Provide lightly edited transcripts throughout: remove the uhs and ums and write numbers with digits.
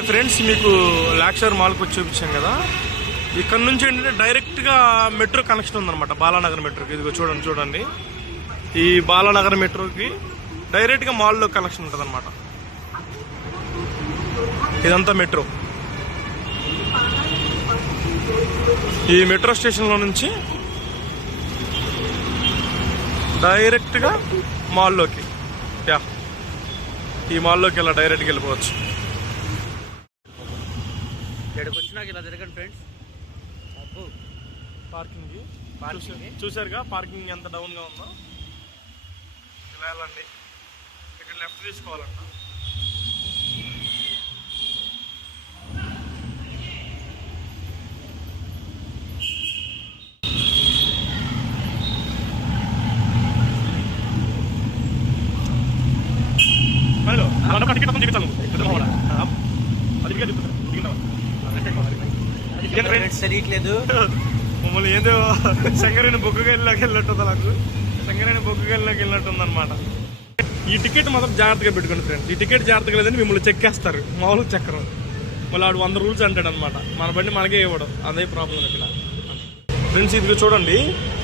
Friends, మీకు లాక్షర్ మాల్కి వచ్చి చూపించాను కదా. ఇక్కడ నుంచి ఏంటంటే డైరెక్ట్గా మెట్రో కనెక్షన్ ఉందన్నమాట. బాలానగర్ మెట్రోకి. ఇదిగో చూడండి. ఈ బాలానగర్ మెట్రోకి డైరెక్ట్గా మాల్లో కనెక్షన్ ఉంటుంది అనమాట. ఇదంతా మెట్రో. ఈ మెట్రో స్టేషన్లో నుంచి డైరెక్ట్గా మాల్లోకి, ఈ మాల్లోకి ఇలా డైరెక్ట్గా వెళ్ళిపోవచ్చు. ఇక్కడికి వచ్చినాక ఇలా తిరగండి ఫ్రెండ్స్. పార్కింగ్ చూసారుగా, పార్కింగ్ ఎంత డౌన్ గా ఉందో. ఇలా వెళ్ళండి. ఇక్కడ లెఫ్ట్ తీసుకోవాలంట. తెలియట్లేదు మమ్మల్ని ఏదో శంకరేణి బొగ్గుగా వెళ్ళినట్టుంది. నాకు శంకరేణి బొగ్గుగా వెళ్ళినట్టుంది అనమాట. ఈ టికెట్ మాత్రం జాగ్రత్తగా పెట్టుకోండి ఫ్రెండ్స్. ఈ టికెట్ జాగ్రత్తగా లేదని మిమ్మల్ని చెక్కేస్తారు. మామూలుగా చెక్కరు. మళ్ళీ వాడు 100 రూల్స్ అంటాడు అనమాట. మన బండి మనకే ఇవ్వడం, అదే ప్రాబ్లం ఇక్కడ ఫ్రెండ్స్. ఇది చూడండి,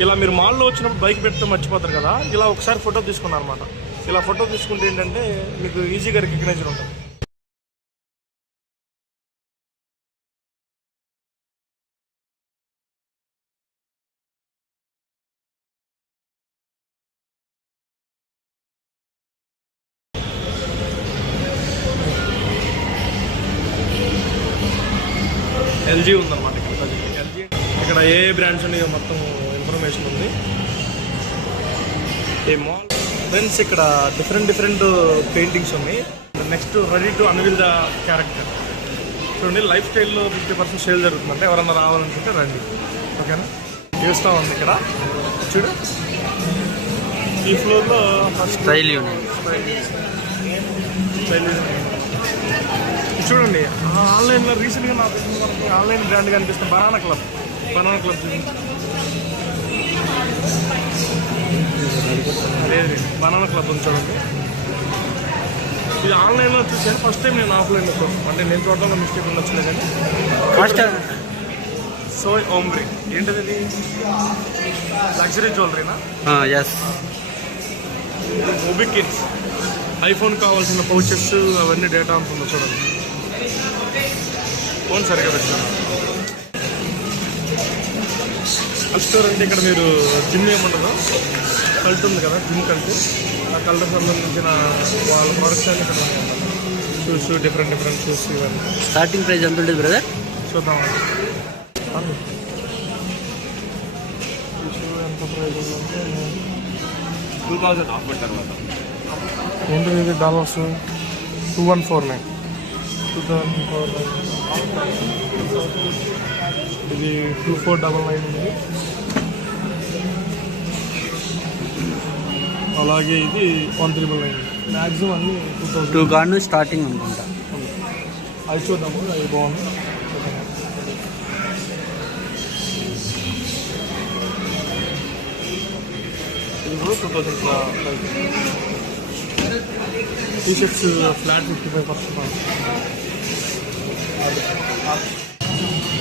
ఇలా మీరు మాల్లో వచ్చినప్పుడు బైక్ పెడితే మర్చిపోతారు కదా. ఇలా ఒకసారి ఫోటో తీసుకున్నారు అనమాట. ఇలా ఫోటో తీసుకుంటే ఏంటంటే మీకు ఈజీగా రికగ్నైజర్ ఉంటుంది. ఎల్జీ ఉందన్నమాట ఇక్కడ. ఎల్జీ ఇక్కడ ఏ బ్రాండ్స్ ఉన్నాయో మొత్తం ఇన్ఫర్మేషన్ ఉంది. ఈ మాల్ ఫ్రెండ్స్, ఇక్కడ డిఫరెంట్ పెయింటింగ్స్ ఉన్నాయి. Next ready to unveil the character. చూడండి, లైఫ్ స్టైల్లో 50% సేల్ జరుగుతుందంటే ఎవరన్నా రావాలనుకుంటే రండి, ఓకేనా. చేస్తూ ఉంది ఇక్కడ. చూడు, ఈ ఫ్లోర్లో స్టైల్ చూడండి. ఆన్లైన్లో రీసెంట్గా నాకు మనకి ఆన్లైన్ బ్రాండ్ కనిపిస్తుంది. బనానా క్లబ్ చూపించి. బనానా క్లబ్ ఉంది చూడండి. ఇది ఆన్లైన్లో చూసాను ఫస్ట్ టైం. నేను ఆఫ్లైన్లో చూస్తాను. అంటే నేను చూడడంలో మిస్టేక్ ఉండొచ్చులే కానీ. ఫస్ట్ సోయ్ ఓమ్బ్రీ ఏంటది? ఇది లగ్జరీ జ్యువెలరీనా? ఎస్. మొబికిన్స్, ఐఫోన్ కావాల్సిన పౌచెస్ అవన్నీ డేటా ఉంటుందో చూడండి. ఫోన్ సరిగా పెట్టాను. స్టోర్ అంటే ఇక్కడ మీరు జిమ్ ఏముండదు, కల్ట్ ఉంది కదా, జిమ్ కల్ట్. ఆ కల్ట్ సంబంధించిన వాళ్ళ ప్రొడక్ట్స్ అన్ని ఇక్కడ ఉన్నాయి. షూస్, డిఫరెంట్ షూస్ ఇవన్నీ. స్టార్టింగ్ ప్రైస్ ఎంత ఉంటుంది బ్రదర్? చూద్దాం. ఎంత ప్రైస్ ఉందంటే 2000 ఆఫర్ తర్వాత ఏంటిది? ఇది డాలర్స్ 2149. 2049. ఇది 2499 ఉంది. అలాగే ఇది 1399. మ్యాక్సిమం అన్ని 2 కార్డు స్టార్టింగ్ అనుకుంటా. అవి చూద్దాము, అవి బాగుంది. ఇది కూడా 2000 టీషర్ట్స్ ఫ్లాట్ 55%.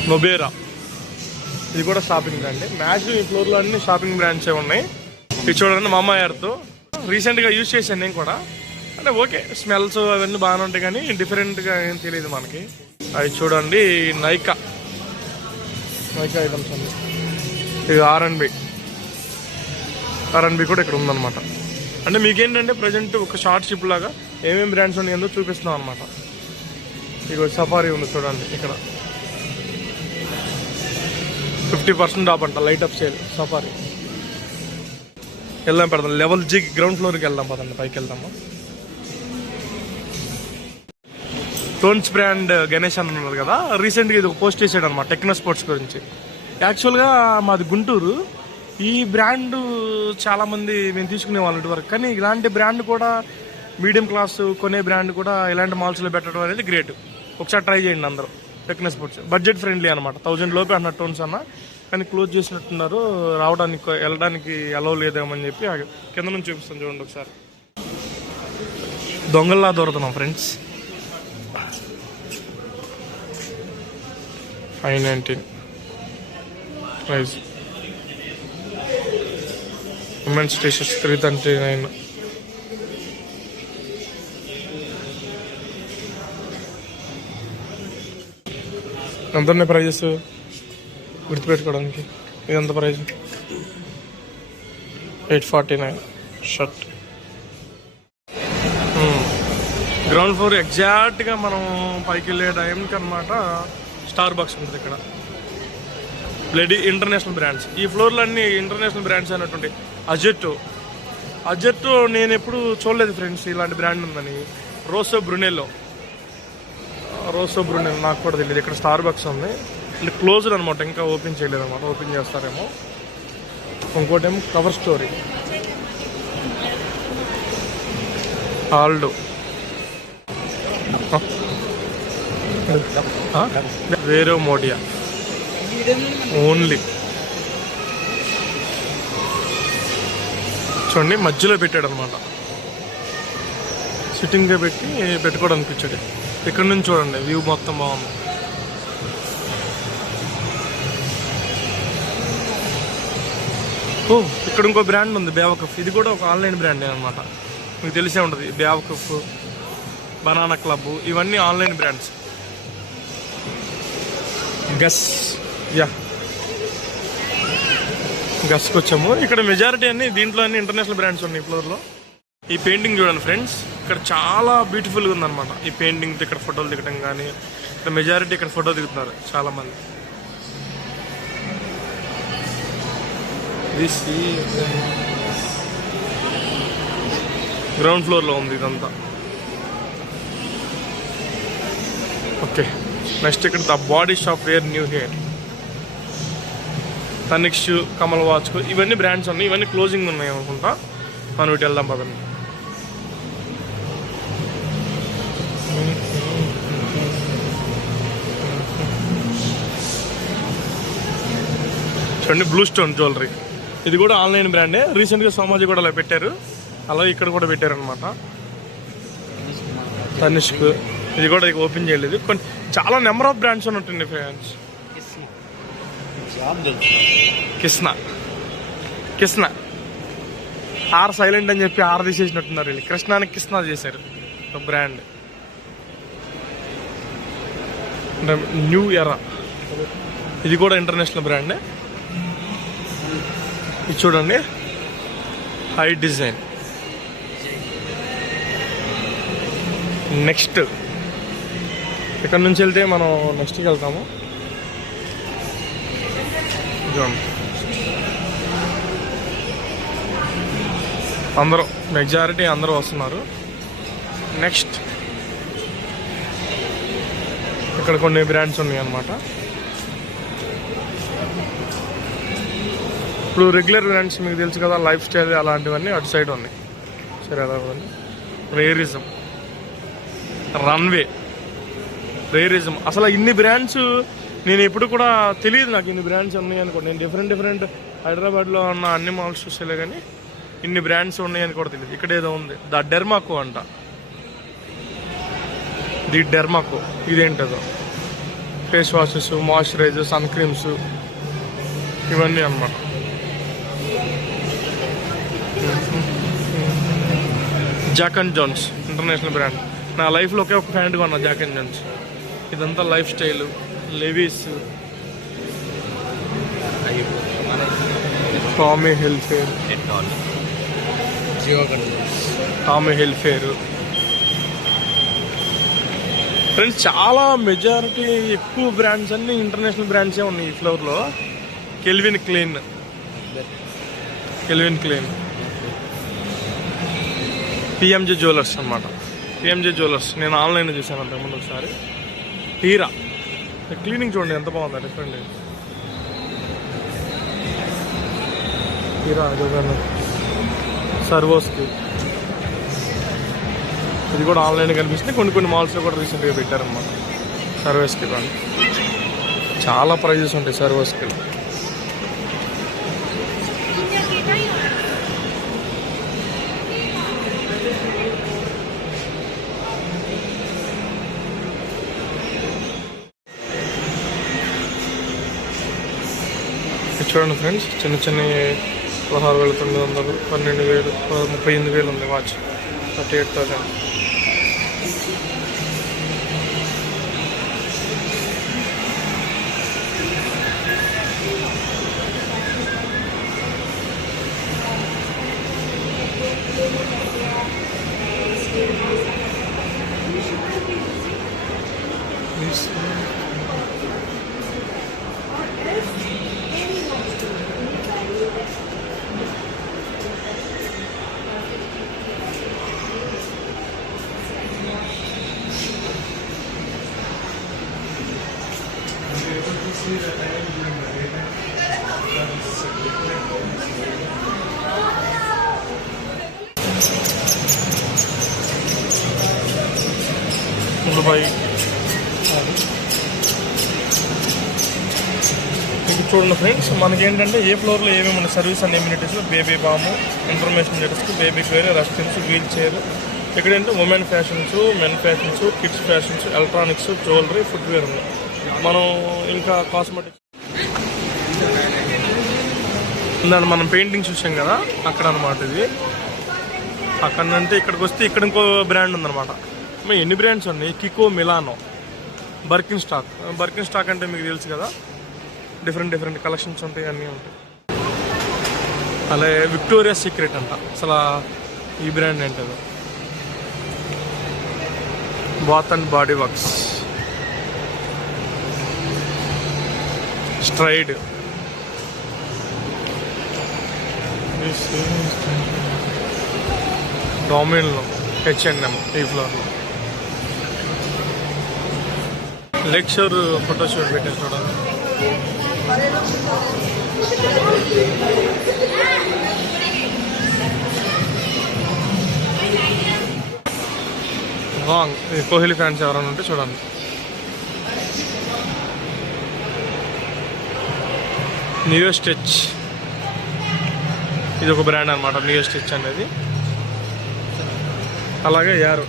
నొబేరా, ఇది కూడా షాపింగ్ బ్రాండ్. మ్యాక్సిమం ఈ ఫ్లోర్లో అన్ని షాపింగ్ బ్రాండ్సే ఉన్నాయి. ఇది చూడండి, మామా ఎర్త్ రీసెంట్గా యూజ్ చేశాను నేను కూడా. అంటే ఓకే, స్మెల్స్ అవన్నీ బాగానే ఉంటాయి కానీ డిఫరెంట్గా ఏం తెలియదు మనకి. అవి చూడండి, నైకా ఐటమ్స్ అండి. ఇది ఆర్ఎన్బి కూడా ఇక్కడ ఉందన్నమాట. అంటే మీకేంటంటే ప్రజెంట్ ఒక షార్ట్ షిప్ లాగా ఏమేమి బ్రాండ్స్ ఉన్నాయో చూపిస్తున్నాం అనమాట. ఇక సఫారీ ఉంది చూడండి, ఇక్కడ 50% ఆఫ్ అంట, లైట్ అప్ సేల్ సఫారీ. వెళ్దాం, పెడదాం. లెవెల్ జీ గ్రౌండ్ ఫ్లోర్కి వెళ్దాం, పదండి పైకి వెళ్దాము. టోన్స్ బ్రాండ్ గణేష్ అని ఉన్నారు కదా, రీసెంట్గా ఇది ఒక పోస్ట్ చేసాడు అనమాట టెక్నో స్పోర్ట్స్ గురించి. యాక్చువల్గా మాది గుంటూరు. ఈ బ్రాండ్ చాలామంది మేము తీసుకునే వాళ్ళు ఇటువరకు, కానీ ఇలాంటి బ్రాండ్ కూడా మీడియం క్లాస్ కొనే బ్రాండ్ కూడా ఇలాంటి మాల్స్లో పెట్టడం అనేది గ్రేట్. ఒకసారి ట్రై చేయండి అందరూ. టెక్నో స్పోర్ట్స్ బడ్జెట్ ఫ్రెండ్లీ అనమాట. 1000 లోపే అన్న టోన్స్ అన్న, కానీ క్లోజ్ చేసినట్టున్నారు. రావడానికి వెళ్ళడానికి అలౌ లేదేమని చెప్పి కింద నుంచి చూపిస్తాను చూడండి ఒకసారి. దొంగల్లా దొరుకుతున్నాం ఫ్రెండ్స్. 519 ప్రైస్. Women's t-shirts 339. ఎంత ఉన్నాయి ప్రైజెస్ గుర్తుపెట్టుకోవడానికి? ఇదంత ప్రైజ్ 849 షర్ట్. గ్రౌండ్ ఫ్లోర్ ఎగ్జాక్ట్గా మనం పైకి వెళ్ళే టైంకి అనమాట స్టార్ బాక్స్ ఉంటుంది ఇక్కడ. Bloody international brands. ఈ ఫ్లోర్లో అన్ని ఇంటర్నేషనల్ బ్రాండ్స్ అయినటువంటి అజెట్టో నేను ఎప్పుడు చూడలేదు ఫ్రెండ్స్ ఇలాంటి బ్రాండ్ ఉందని. రోసో బ్రునెల్లో నాకు కూడా తెలియదు. ఇక్కడ స్టార్ బాక్స్ ఉంది అంటే క్లోజ్డ్ అనమాట, ఇంకా ఓపెన్ చేయలేదు అనమాట. ఓపెన్ చేస్తారేమో. ఇంకోటేమో కవర్ స్టోరీ, ఆల్డో, వేరో మోడియా ఓన్లీ. చూడండి మధ్యలో పెట్టాడు అనమాట, సిట్టింగ్గా పెట్టుకోవడానికి ఇచ్చాడు. ఇక్కడ నుంచి చూడండి వ్యూ మొత్తం బాగుంది. ఓ ఇక్కడ ఇంకో బ్రాండ్ ఉంది బేవకఫ్. ఇది కూడా ఒక ఆన్లైన్ బ్రాండే అనమాట, మీకు తెలిసే ఉంటుంది. బేవకఫ్, బనానా క్లబ్ ఇవన్నీ ఆన్లైన్ బ్రాండ్స్. గస్కి వచ్చాము. ఇక్కడ మెజారిటీ అన్ని దీంట్లో అన్ని ఇంటర్నేషనల్ బ్రాండ్స్ ఉన్నాయి ఫ్లోర్లో. ఈ పెయింటింగ్ చూడండి ఫ్రెండ్స్, ఇక్కడ చాలా బ్యూటిఫుల్గా ఉందన్నమాట. ఈ పెయింటింగ్ ఇక్కడ ఫోటోలు దిగటం కానీ, ఇక్కడ మెజారిటీ ఇక్కడ ఫోటో దిగుతున్నారు చాలా మంది. గ్రౌండ్ ఫ్లోర్లో ఉంది ఇదంతా. ఓకే, నెక్స్ట్ ఇక్కడ the Body Shop where new hair, Tanishq, Kamal watch ఇవన్నీ బ్రాండ్స్ ఉన్నాయి. ఇవన్నీ క్లోజింగ్ ఉన్నాయి అనుకుంటా. మనం ఇటు వెళ్దాం పదండి. చూడండి బ్లూ స్టోన్ జ్యువెలరీ. ఇది కూడా ఆన్లైన్ బ్రాండే. రీసెంట్గా సోమాజీ కూడా అలా పెట్టారు, అలాగే ఇక్కడ కూడా పెట్టారు అనమాట. తనిష్క్ ఇది కూడా ఓపెన్ చేయలేదు. కొన్ని చాలా నెంబర్ ఆఫ్ బ్రాండ్స్ ఉన్నట్టుంది ఫ్రెండ్స్. కృష్ణ ఆర్ సైలెంట్ అని చెప్పి ఆర్ తీసేసినట్టున్నారు వీళ్ళు. కృష్ణానికి కృష్ణ చేశారు ఒక బ్రాండ్. న్యూ ఎరా ఇది కూడా ఇంటర్నేషనల్ బ్రాండే. ఇది చూడండి హై డిజైన్. నెక్స్ట్ ఇక్కడ నుంచి వెళ్తే మనం నెక్స్ట్కి వెళ్తాము. చూడండి అందరూ మెజారిటీ అందరూ వస్తున్నారు. నెక్స్ట్ ఇక్కడ కొన్ని బ్రాండ్స్ ఉన్నాయి అన్నమాట. ఇప్పుడు రెగ్యులర్ బ్రాండ్స్ మీకు తెలుసు కదా, లైఫ్ స్టైల్ అలాంటివన్నీ అటు సైడ్ ఉన్నాయి. సరే అలా రేరిజం, రన్వే, రేరిజం. అసలు ఇన్ని బ్రాండ్స్ నేను ఎప్పుడు కూడా తెలియదు నాకు ఇన్ని బ్రాండ్స్ ఉన్నాయి అనుకోండి. నేను డిఫరెంట్ హైదరాబాద్లో ఉన్న అన్ని మాల్స్ చూసేలే కానీ ఇన్ని బ్రాండ్స్ ఉన్నాయని కూడా తెలియదు. ఇక్కడ ఏదో ఉంది ద డెర్మాకో అంట. ది డెర్మాకో ఇదేంటదో face washes, moisturiser, sun creams ఇవన్నీ అన్నమాట. Jack and Jones international brand. నా లైఫ్లో ఒకే ఒక ప్యాంట్ కొన్నా జాక్ అండ్ జోన్స్. ఇదంతా lifestyle. Levi's, Tommy Hilfiger, friends చాలా మెజారిటీ ఎక్కువ బ్రాండ్స్ అన్ని ఇంటర్నేషనల్ బ్రాండ్సే ఉన్నాయి ఈ ఫ్లోర్లో. కెల్విన్ క్లీన్, పిఎంజే జ్యువెలర్స్ అనమాట. పిఎంజే జ్యువెలర్స్ నేను ఆన్లైన్లో చూసాను అంతకుముందు ఒకసారి. హీరా క్లీనింగ్ చూడండి ఎంత బాగుంది, డిఫరెంట్. హీరా సర్వోస్కి ఇది కూడా ఆన్లైన్ కనిపిస్తుంది. కొన్ని మాల్స్లో కూడా రీసెంట్గా పెట్టారనమాట. సర్వోస్కి కానీ చాలా ప్రైజెస్ ఉంటాయి సర్వోస్కి. చూడండి ఫ్రెండ్స్, చిన్న చిన్న 16,900, 12,000, 38,000 ఉంది వాచ్. 38,000. దుబాయ్. ఇది చూడండి ఫ్రెండ్స్, మనకేంటంటే ఏ ఫ్లోర్లో ఏమేమి ఉన్నాయి సర్వీస్ అండ్ ఎమ్యూనిటీస్లో బేబీ బాము, ఇన్ఫర్మేషన్ లెటర్స్కి, బేబీ కేర్, రెస్టిన్స్, వీల్ చైర్. ఇక్కడేంటే women fashions, men fashions, kids fashions, electronics, jewellery, footwear ఉంది. మనం ఇంకా కాస్మెటిక్స్ ఉందండి. మనం పెయింటింగ్ చూసాం కదా అక్కడ అనమాట ఇది. అక్కడ అంటే ఇక్కడికి వస్తే ఇక్కడ ఇంకో బ్రాండ్ ఉందన్నమాట. ఎన్ని బ్రాండ్స్ ఉన్నాయి? కికో, మిలానో, బర్కిన్ స్టాక్. బర్కిన్ స్టాక్ అంటే మీకు తెలుసు కదా, డిఫరెంట్ కలెక్షన్స్ ఉంటాయి, అన్నీ ఉంటాయి. అలాగే విక్టోరియా సీక్రెట్ అంట. అసలు ఈ బ్రాండ్ ఏంటది? Bath and Body Works, Stride, డొమైన్లో, H&M ఈ ఫ్లోర్లో. లెక్చర్ ఫోటోషూట్ పెట్టారు చూడండి. కోహ్లీ ఫ్యాన్స్ ఎవరైనా ఉంటే చూడండి. నియో స్టిచ్, ఇది ఒక బ్రాండ్ అనమాట, నియో స్టిచ్ అనేది. అలాగే యారో,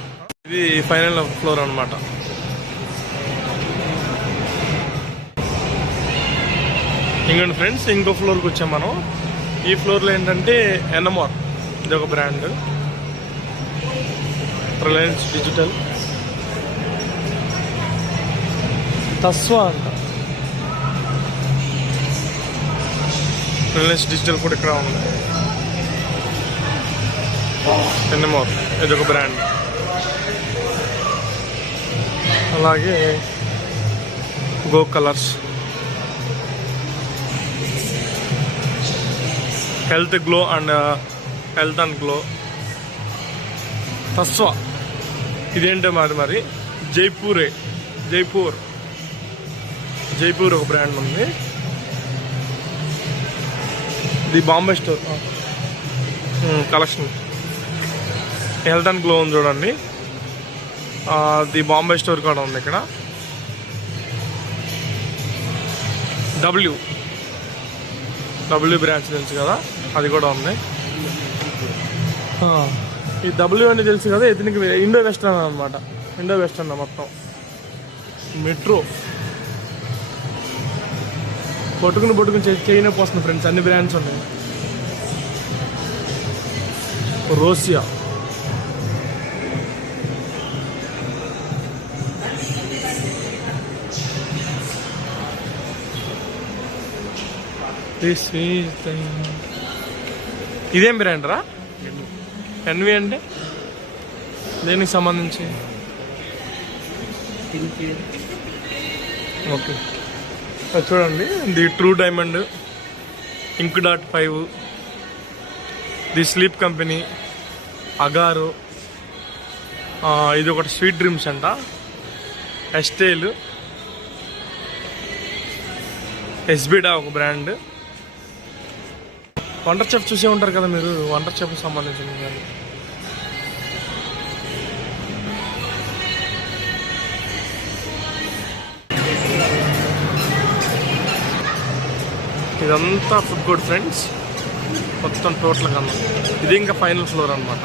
ఇది ఫైనల్ ఫ్లోర్ అనమాట. ఇంకోండి ఫ్రెండ్స్, ఇంకో ఫ్లోర్కి వచ్చాం మనం. ఈ ఫ్లోర్లో ఏంటంటే ఎన్ఎంఆర్, ఇది ఒక బ్రాండ్. రిలయన్స్ డిజిటల్, తస్వా అంట. రిలయన్స్ డిజిటల్ కూడా ఇక్కడ ఉంది. ఎన్ఎంఆర్ ఇది ఒక బ్రాండ్. అలాగే Go Colors, Health and Glow, Tasva. ఇదేంటో మరి జైపూర్ ఒక బ్రాండ్ ఉంది. ఇది Bombay store collection. Health and Glow ఉంది చూడండి, ది బాంబే స్టోర్ కూడా ఉంది ఇక్కడ. డబ్ల్యూ బ్రాంచ్ తెలుసు కదా, అది కూడా ఉంది. ఈ డబ్ల్యూ అని తెలుసు కదా, ఇతనికి ఇండో వెస్టర్న్ అనమాట. ఇండో వెస్టర్న్ మొత్తం. మెట్రో పట్టుకుని చైనా పోస్తుంది ఫ్రెండ్స్, అన్ని బ్రాండ్స్ ఉన్నాయి. రోసియా, ఇదేం బ్రాండ్ రా? ఎన్వి అంటే దేనికి సంబంధించి? ఓకే, చూడండి. The true diamond, Ink.5, the sleep company, Agaro, ఇది ఒకటి స్వీట్ డ్రీమ్స్ అంట, ఎస్టేల్, ఎస్బిడా ఒక బ్రాండ్. వండర్ చెఫ్ చూసే ఉంటారు కదా మీరు, వండర్ చెఫ్ సంబంధించింది. ఇదంతా ఫుడ్ కోర్ట్ ఫ్రెండ్స్, మొత్తం టోటల్ కన్నా. ఇది ఇంకా ఫైనల్ ఫ్లోర్ అనమాట.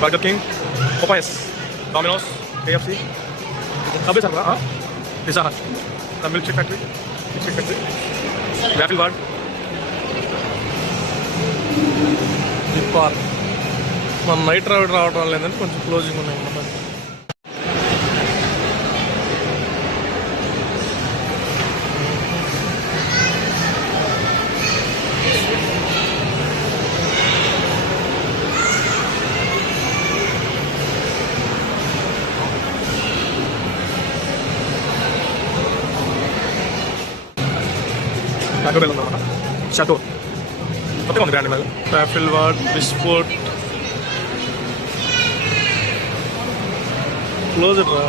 ఇది Burger King, Popeyes, Domino's, KFC, Subway సర్వా, Pizza Hut, Milk Shake Factory, Waffle Bar, Zip Park. మన నైట్ రావడం లేదంటే కొంచెం క్లోజింగ్ ఉన్నాయి అన్నమాట. Taco Bell ఉందన్నమాట. షాటో కొత్తగా ఉంది బ్రాండ్ మీద. రాఫిల్ వార్డ్, బిస్పోర్ట్, క్లోజ్ రా.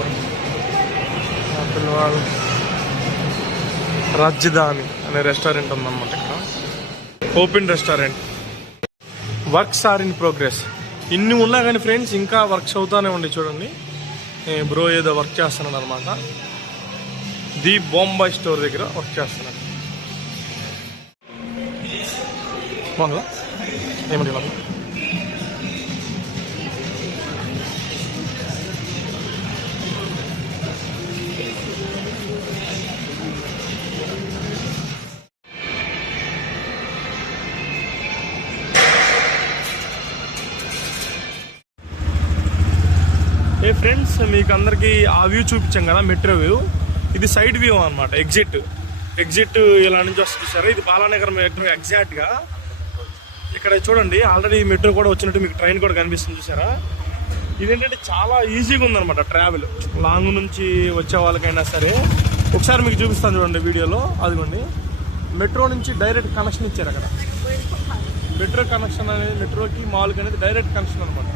రాఫిల్ వార్డ్, రాజధాని అనే రెస్టారెంట్ ఉందన్నమాట ఇక్కడ. Open restaurant. Works are in progress. ఇన్ని ఉన్నా కానీ ఫ్రెండ్స్ ఇంకా వర్క్స్ అవుతానే ఉండి చూడండి. బ్రో ఏదో వర్క్ చేస్తున్నాడు అనమాట. ది బొంబాయి స్టోర్ దగ్గర వర్క్ చేస్తున్నాడు. బాగుందా ఏమంటే ఇలా ఫ్రెండ్స్ మీకు అందరికి ఆ వ్యూ చూపించాం కదా, మెట్రో వ్యూ. ఇది సైడ్ వ్యూ అనమాట. ఎగ్జిట్ ఇలా నుంచి వస్తుంది చూసారా. ఇది బాలానగర్ మెట్రో ఎగ్జాక్ట్ గా. ఇక్కడ చూడండి ఆల్రెడీ మెట్రో కూడా వచ్చినట్టు మీకు ట్రైన్ కూడా కనిపిస్తుంది చూసారా. ఇదేంటంటే చాలా ఈజీగా ఉందన్నమాట ట్రావెల్. లాంగ్ నుంచి వచ్చే వాళ్ళకైనా సరే. ఒకసారి మీకు చూపిస్తాను చూడండి వీడియోలో. అదిగోండి మెట్రో నుంచి డైరెక్ట్ కనెక్షన్ ఇచ్చారు అక్కడ. మెట్రో కనెక్షన్ అనేది మెట్రోకి మాల్కి అనేది డైరెక్ట్ కనెక్షన్ అనమాట.